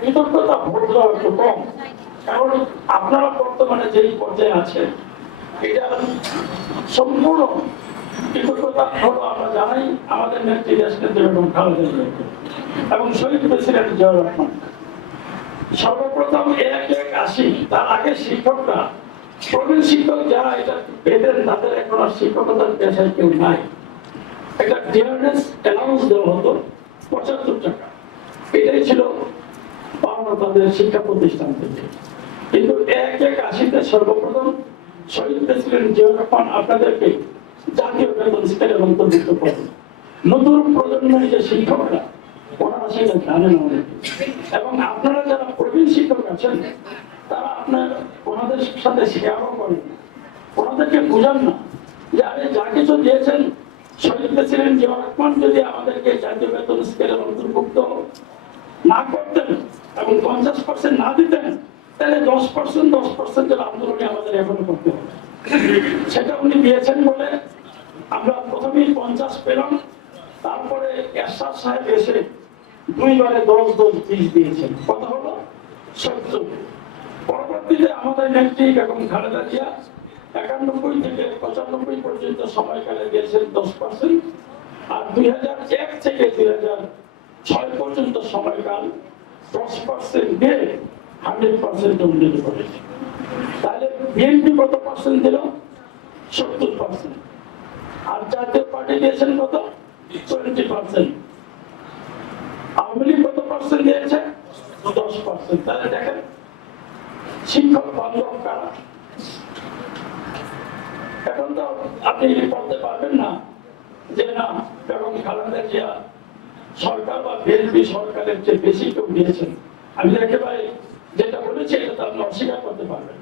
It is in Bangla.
কৃতজ্ঞতা দেওয়া একটু কম কারণ আপনারা বর্তমানে যেই পর্যায়ে আছেন, এটা সম্পূর্ণ আমরা জানাই আমাদের এবং সর্বপ্রথম এক আসি, তার আগে শিক্ষকরা। প্রবীণ শিক্ষক যারা, এটা পেতেন, তাদের এখন আর শিক্ষকতার পেশায় কেউ নাই। অ্যালাউন্স দেওয়া হতো, পঁচাত্তর টাকা। এটাই ছিল পাওনা শিক্ষা প্রতিষ্ঠান থেকে। কিন্তু এক এক আশিতে সর্বপ্রথম শহীদ প্রেসিডেন্ট জিয়া রহমান আপনাদেরকে জাতীয় বেতন স্কেলে অন্তর্ভুক্ত করেন। নতুন প্রজন্মের যে শিক্ষকরা, ওনারা সেটা জানেন অনেক। এবং আপনারা যারা প্রবীণ শিক্ষক আছেন, তারা আপনার, ওনাদের সাথে শেয়ারও করেন। ওনাদেরকে বুঝান না যে আরে যা কিছু দিয়েছেন, শহীদ প্রেসিডেন্ট জিয়া রহমান যদি আমাদেরকে জাতীয় বেতন স্কেলের অন্তর্ভুক্ত না করতেন এবং পঞ্চাশ পার্সেন্ট না দিতেন, তাহলে দশ পার্সেন্ট দশ পার্সেন্টের আন্দোলনে আমাদের এখনও করতে হবে। সেটা উনি দিয়েছেন বলে আমরা প্রথমেই পঞ্চাশ পেলাম, তারপরে এরশাদ সাহেব এসে দুইবারে দশ দশ বিশ দিয়েছেন। কথা হলো সত্য। পরবর্তীতে আমাদের নেত্রী বেগম খালেদা জিয়া একানব্বই থেকে পঁচানব্বই পর্যন্ত সময়কালে দিয়েছেন দশ পার্সেন্ট আর দুই হাজার এক থেকে দুই হাজার ছয় সময়কাল দশ পার্সেন্ট দিয়ে হান্ড্রেড পার্সেন্ট উন্নীত করেছে তাহলে বিএনপি কত পার্সেন্ট দিল? সত্তর পার্সেন্ট আর জাতীয় পার্টি দিয়েছেন কত? টোয়েন্টি পার্সেন্ট আওয়ামী লীগ কত পার্সেন্ট দিয়েছে? দশ পার্সেন্ট তাহলে দেখেন, শিক্ষক বান্ধব কারা? এখন তো আপনি বলতে পারবেন না যে না, বেগম খালেদা জিয়া সরকার বা বিএনপি সরকারের চেয়ে বেশি কেউ দিয়েছেন আমি একেবারে যেটা বলেছি, এটা তো আপনি অস্বীকার করতে পারবেন।